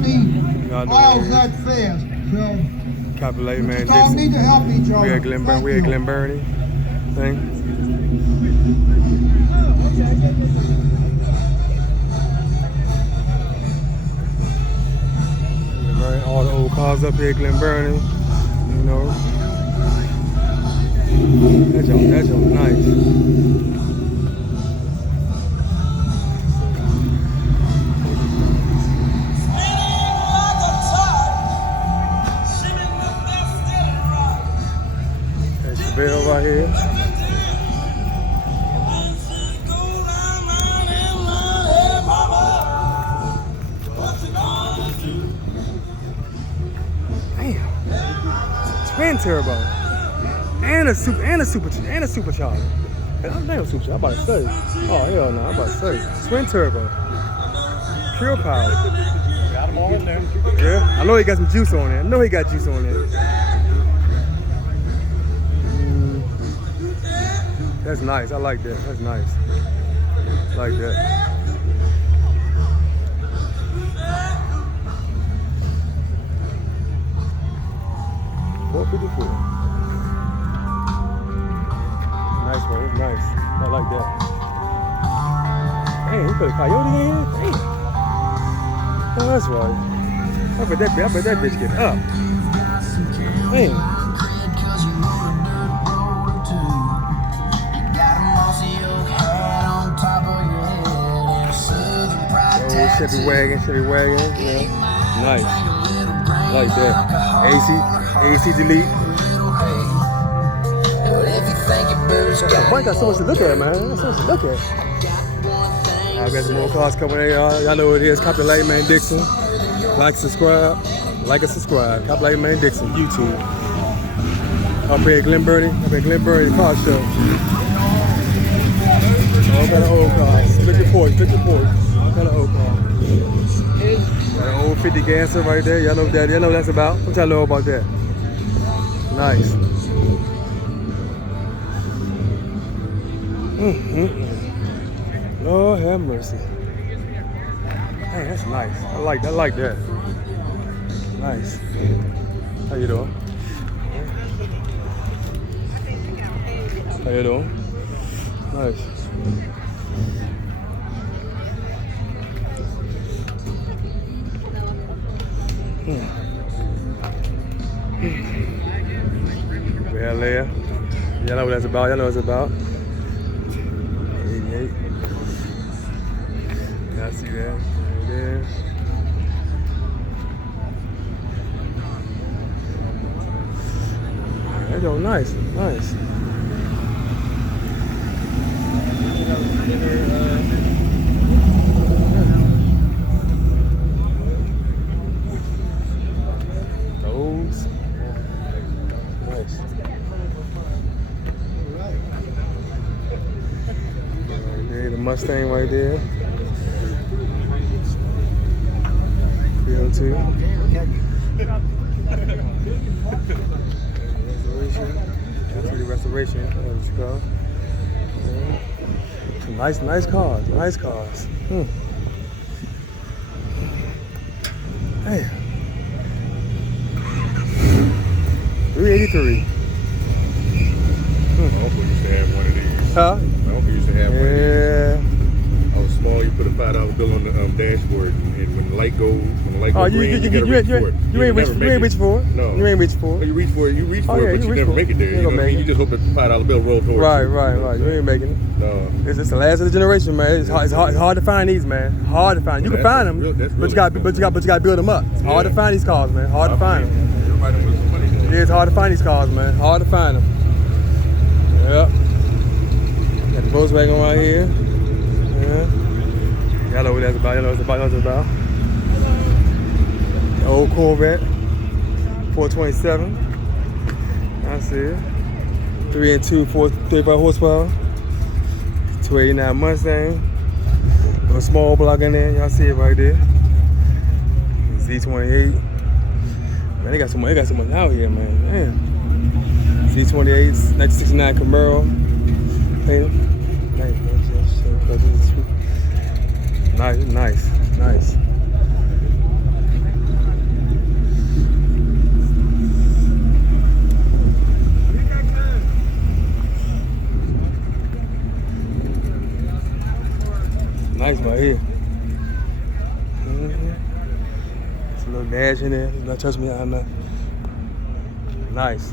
need miles that fast. So Capital A, man. just all need to help each other. We at Glen Burnie thing. Right, all the old cars up here at Glen Burnie, you know. That's nice. There's the bell right here. Damn. Twin turbo. And a supercharger. I'm damn supercharger. I'm about to say. Oh hell no, I'm about to say. Twin turbo. Pure power. Got them all in there. Yeah, I know he got some juice on there. I know he got juice on there. That's nice. I like that. That's nice. I like that. $454. Nice one. It's nice. I like that. Hey, he put a coyote in here? Damn. Oh, that's right. I bet that bitch get up. Man. Oh, Chevy wagon, yeah. Nice. Like that. AC delete. Mike got so much to look at, man. That's so much to look at. I got some more cars coming in, y'all. Y'all know what it is. Capital A Man Dixon. Like, subscribe. Capital A Man Dixon, YouTube. Up here at Glen Burnie car show. All kind of old cars. Look your porch. All kind of old cars. Got an old 50 Ganser right there. Y'all know what that's about. What y'all know about that? Nice. Lord have mercy. Hey, that's nice. I like that. Nice. How you doing? Nice. Well, there. Y'all know what that's about. 88. Yeah, I see that. Right there. There go. Nice. Those. Nice. Right there, the Mustang right there. 302. Restoration. Let's go. Some nice cars. Hey. 383. My uncle used to have one of these. Huh? My uncle used to have one of these. Yeah. I was small, you put a $5 bill on the dashboard, and when the light goes green, you gotta reach for it. You ain't reach for it. No. You ain't reach for it. You reach for it, but you never make it there. You know what I mean? You just hope that the $5 bill rolls towards you. Right. You ain't making it. No. It's the last of the generation, man. It's hard to find these, man. Hard to find. You can find them, but you got to build them up. It's hard to find these cars, man. Hard to find them. Everybody puts some money into it. Yeah, it's hard to find these cars, man. Hard to find them. Yep. Got the Volkswagen right here. Yeah. Y'all know what that's about. The old Corvette. 427. I see it. 3 and 2, 35 horsepower. 289 Mustang. With a small block in there. Y'all see it right there. Z28. Man, they got so much out here, man. Z28, 1969 Camaro. Nice. It's a little dash in there. Don't touch me. I'm not. Nice.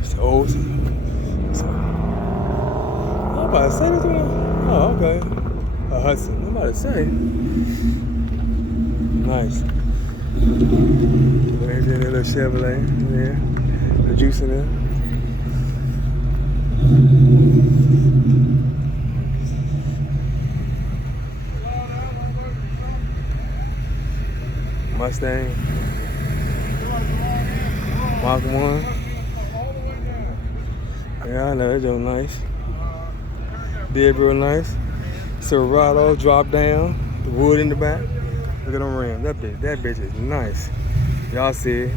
It's old. I'm about to say this one. Oh, okay. A Hudson. I'm about to say. Nice. A little Chevrolet in there. The juice in there. Mustang. Mark 1. Yeah, I know, it's real nice. Did real nice. Silverado drop down. The wood in the back. Look at them rims. That bitch is nice. Y'all see it.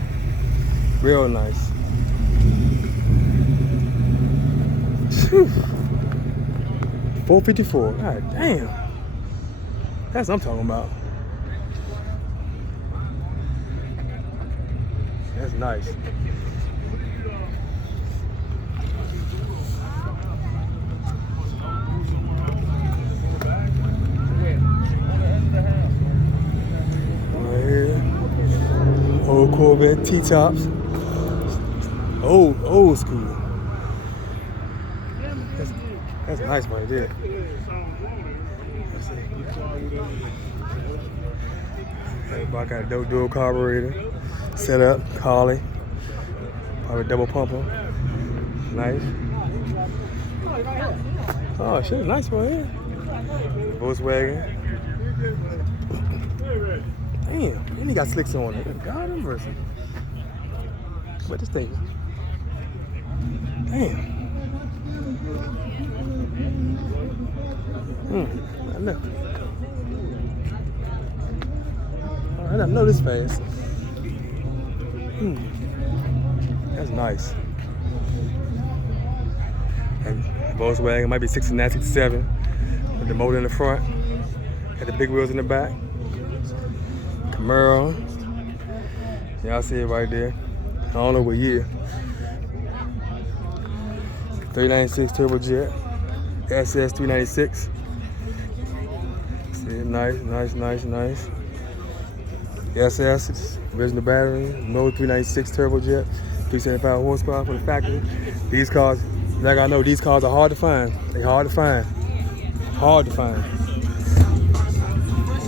Real nice. Whew. 454. God damn. That's what I'm talking about. That's nice. Right here. Old Corvette T-tops. Old school. That's nice right there. Everybody got a dual carburetor. Set up, Harley. Probably double pumper. Nice. Oh shit, nice right here. Volkswagen. Damn, and he got slicks on it. God have mercy. What this thing? Damn. I know. I didn't know this fast. That's nice. And Volkswagen might be 69, 67 with the motor in the front. Got the big wheels in the back. Camaro. Y'all see it right there. I don't know what year. 396 turbojet. SS 396. See it, nice. SS, original battery, no 396 turbojet, 375 horsepower for the factory. These cars, like I know, these cars are hard to find. They hard to find.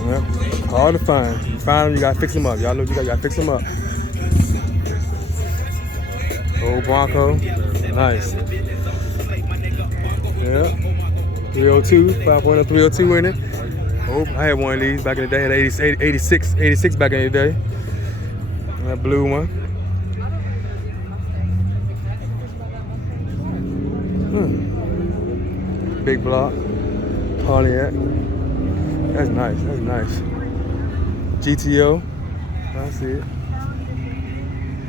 Yep, hard to find. You find them, you gotta fix them up. Y'all know you gotta fix them up. Old Bronco, nice. Yeah, 302, 5.0 302 in it. Oh, I had one of these back in the day. I had 86 back in the day. That blue one. Big block. Pontiac. That's nice. GTO. I see it.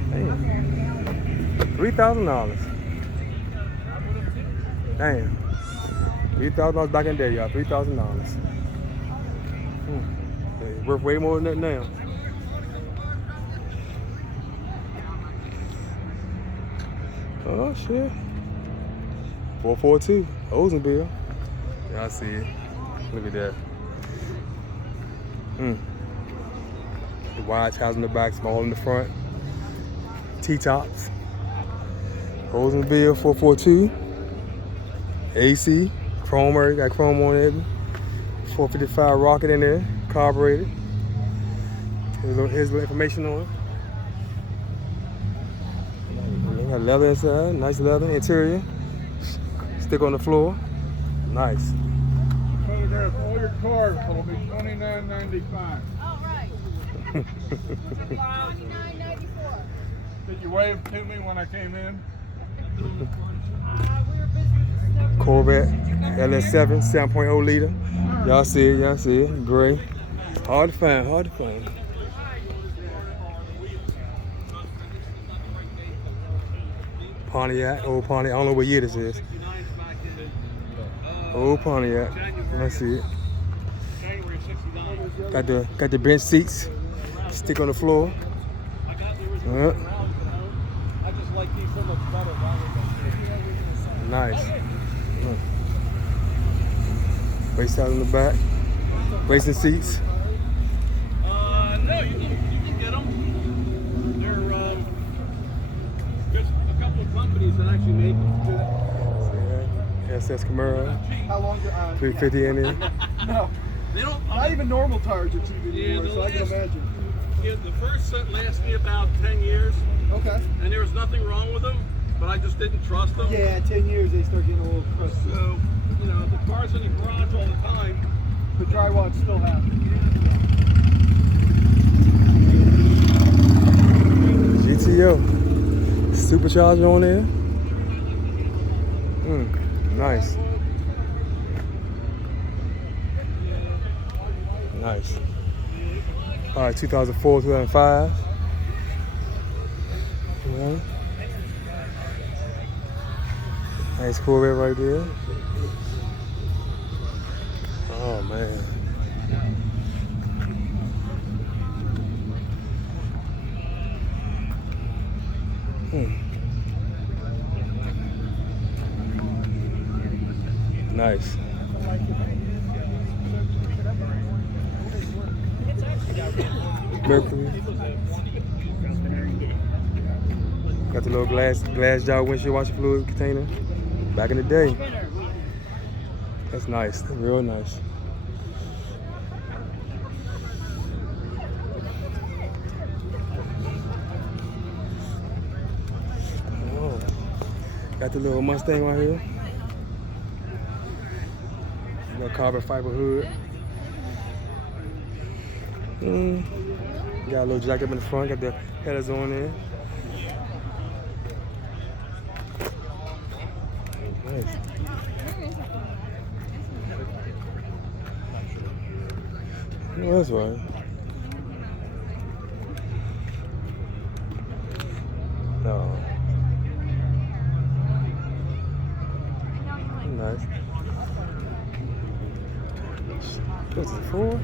Damn. $3,000. Damn. $3,000 back in the day, y'all. $3,000. It's worth way more than that now. Oh shit. 442. Oldsmobile. Y'all see it. Look at that. The wide house in the back, small in the front. T-tops. Oldsmobile 442. AC. Chrome, got chrome on it. 455 rocket in there, carbureted. Here's a little information on it. Got leather inside, nice leather interior. Stick on the floor, nice. Photograph all your cars will be $29.95. All right. $29.94. Did you wave to me when I came in? We were busy. Corvette LS7, 7.0 liter. Y'all see it, gray. Hard to find. Pontiac, old Pontiac, I don't know what year this is. Old Pontiac, let's see it. Got the bench seats, stick on the floor. Nice. Race out in the back. Racing seats. SS Camaro. How long? 350 in it. No. They don't. Not even normal tires are too good Yeah, anymore, so I can imagine. Yeah, the first set lasted me about 10 years, Okay. and there was nothing wrong with them, but I just didn't trust them. Yeah, 10 years they start getting a little crusty. So, you know, the car's in the garage all the time. The dry wash still happens. GTO. Supercharger on there. Nice. Nice. All right, 2004, 2005. Yeah. Nice Corvette right there. Oh man. Nice. Mercury. Got the little glass jar windshield washer fluid container. Back in the day. That's nice. That's real nice. Oh. Got the little Mustang right here. Little carbon fiber hood. Got a little jack up in the front, got the headers on there. Nice. Oh, that's right. No. Nice. What's it for?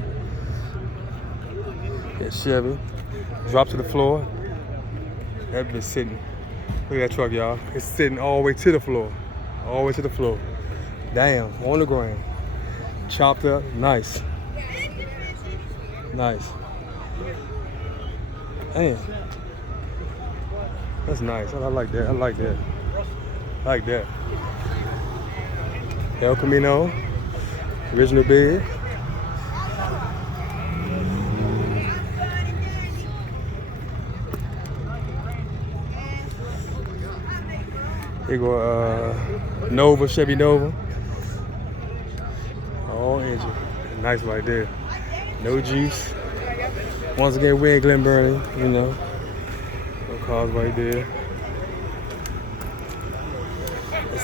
Yeah, Chevy. Drop to the floor. That bitch sitting. Look at that truck, y'all. It's sitting all the way to the floor. All the way to the floor. Damn, on the ground. Chopped up, nice. Nice. Damn. That's nice. I like that. I like that. I like that. El Camino. Original bed. Here go Nova, Chevy Nova. All engine. Nice right there. No juice. Once again, we're in Glen Burnie, you know. No cars right there.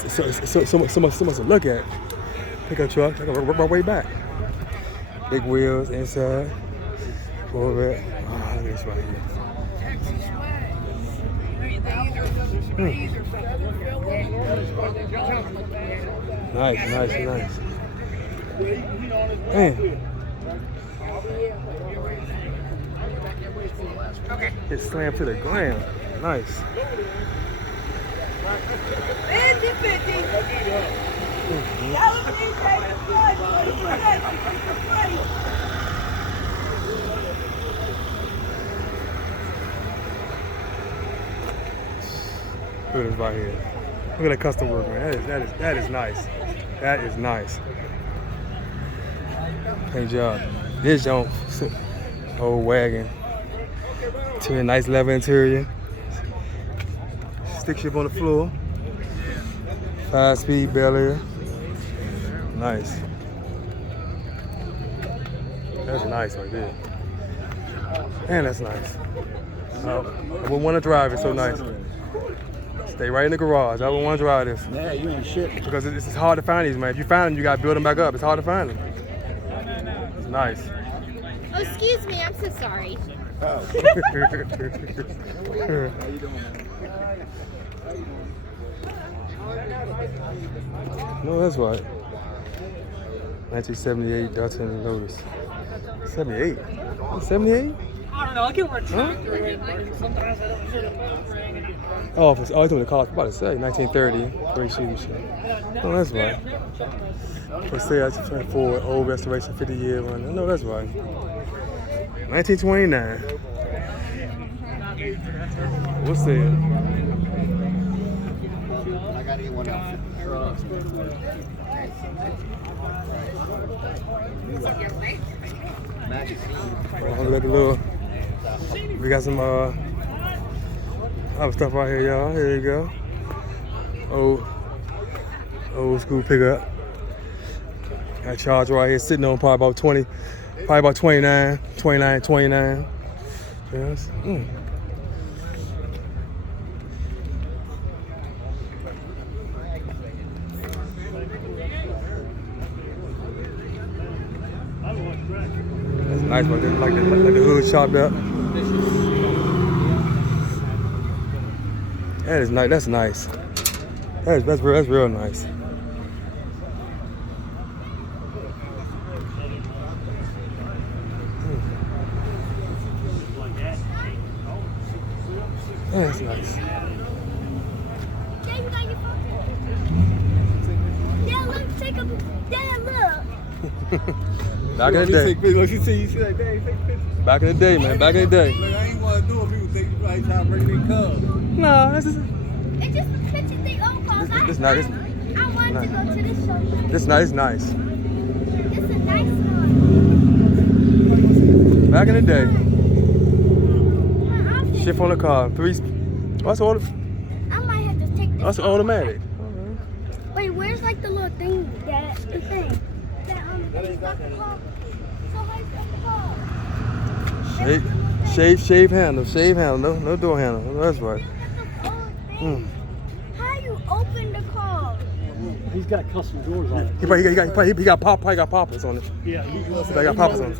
So much to look at. Pickup truck. I gotta work my way back. Big wheels inside. Corvette. Oh, look at this right here. Nice. Man. It slammed to the ground. Nice. Look at this right here. Look at that custom work, man. That is nice. That is nice. Great job. This jump, old wagon. To a nice leather interior. Stick shift on the floor. 5-speed Bel Air. Nice. That's nice right there. And that's nice. I wouldn't want to drive it, so nice. Stay right in the garage. I wouldn't want to drive this. Yeah, you ain't shit. Because it's hard to find these, man. If you find them, you got to build them back up. It's hard to find them. It's nice. Oh, excuse me, I'm so sorry. Oh. No, that's right. 1978 Dutton Lotus. 78? 78? I don't know. I can work. Huh? Sometimes I don't shoot it. Oh, it's doing the cost. I'm about to say 1930. Great shooting shit. Oh, that's right. For sale for old restoration, 50-year run. No, that's right. 1929. What's that? I gotta get one out. Look at the little. We got some other stuff right here, y'all. Here you go. Old school pickup. Got a charge right here sitting on probably about 20, probably about 29. Yes. That's nice, but like the hood chopped up. That is nice. That's nice. That's real nice. That's nice. Yeah, look, take a look. Back in the day. You see that day, take pictures. Back in the day, man. Back in the day. Look, I ain't want to do it. People think you probably trying to bring their cubs. No, this is. It's just the pictures they all cause. This nice. I want to go to this show. This nice. It's a nice one. Back in the day. My outfit. Shift on the car. That's all. I might have to take this. That's automatic. Wait, where's like the little thing that the thing that it's got the car. So how you got the car? Shave handle. No door handle. That's right. How you open the car? He's got custom doors on it. He got poppers on it. Yeah, He got poppers on it.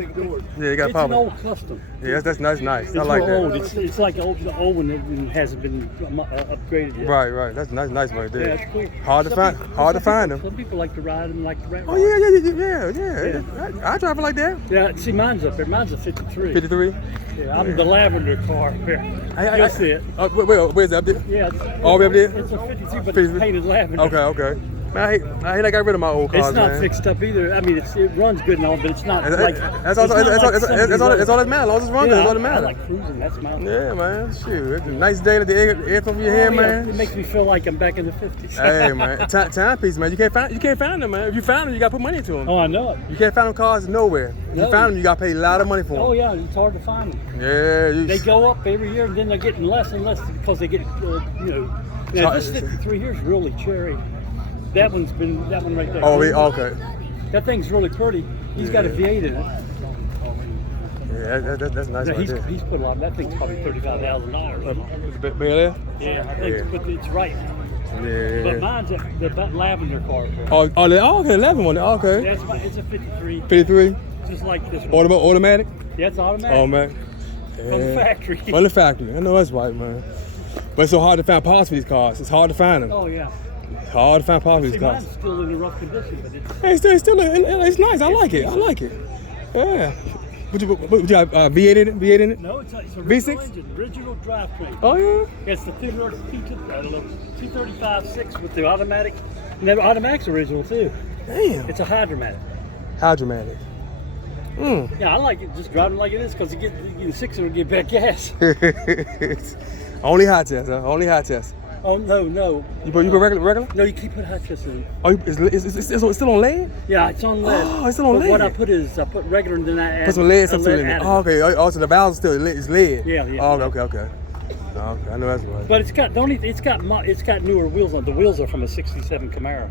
Yeah, he got it's an poppers. old custom. Yeah, that's nice. I It's like real old. that. It's like the old one that hasn't been upgraded yet. Right. That's nice right Yeah, there. it's cool. Hard to find them. Some people like to ride them like the rat Oh ride. yeah. I drive it like that. Yeah, see, mine's up there. Mine's a 53. 53. Yeah, I'm the lavender car. Here, you'll see it. Where's that up there? Yeah, All the way up there? it's a 53, but 53. it's painted lavender. Okay. Man, I hate I got rid of my old cars, It's not man. fixed up either. I mean, it runs good and all, but it's not like. That's all that matters. All this run good. That's all that I matters. like cruising. That's my. Yeah, man. Shoot, it's a nice day to the air from your head, man. It makes me feel like I'm back in the 50s. Hey, man. Timepiece, man. You can't find them, man. If you find them, you gotta put money into them. Oh, I know it. You can't find them cars nowhere. If you No. find them, you gotta pay a lot of money for them. Oh yeah, it's hard to find them. Yeah, They go up every year, and then they're getting less and less because they get, Now this 53 here is really cherry. That one right there. Oh, okay. That thing's really pretty. He's got a V8 in it. Yeah, that's nice Now, right there. he's put a lot. That thing's probably $35,000. Big there? Yeah, I think, but it's right. But Yeah. mine's the lavender car. Okay, 11 one. Okay. It's a 53, 53. just like this one. Automatic? Yeah, it's automatic. Oh, man. From the factory. From the factory. I know that's right, man. But it's so hard to find parts for these cars. It's hard to find them. Oh yeah. It's hard to find parts for See, these cars. mine's still in a rough condition, but it's. Hey, it's nice. I like it. Yeah. Would you have V8 in it? V8 in it? No, it's original V6? engine, original drivetrain. Oh yeah. It's the 235-6 with the automatic. And the automatic's original too. Damn. It's a hydromatic. Hydromatic. Yeah, I like it just driving like it is because the 6 will get back gas. Only high test, huh? Only high test. Oh no. You put regular? No, you can't put high test in. Oh, it's still on lead? Yeah, it's on lead. Oh, it's still on But lead. what I put is I put regular and then I add Put some lead a substitute in it. additive. Oh, okay. Oh, so the valve's still it's lead. Yeah. Oh, okay. Okay, I know that's right. But it's got newer wheels on it. The wheels are from a '67 Camaro.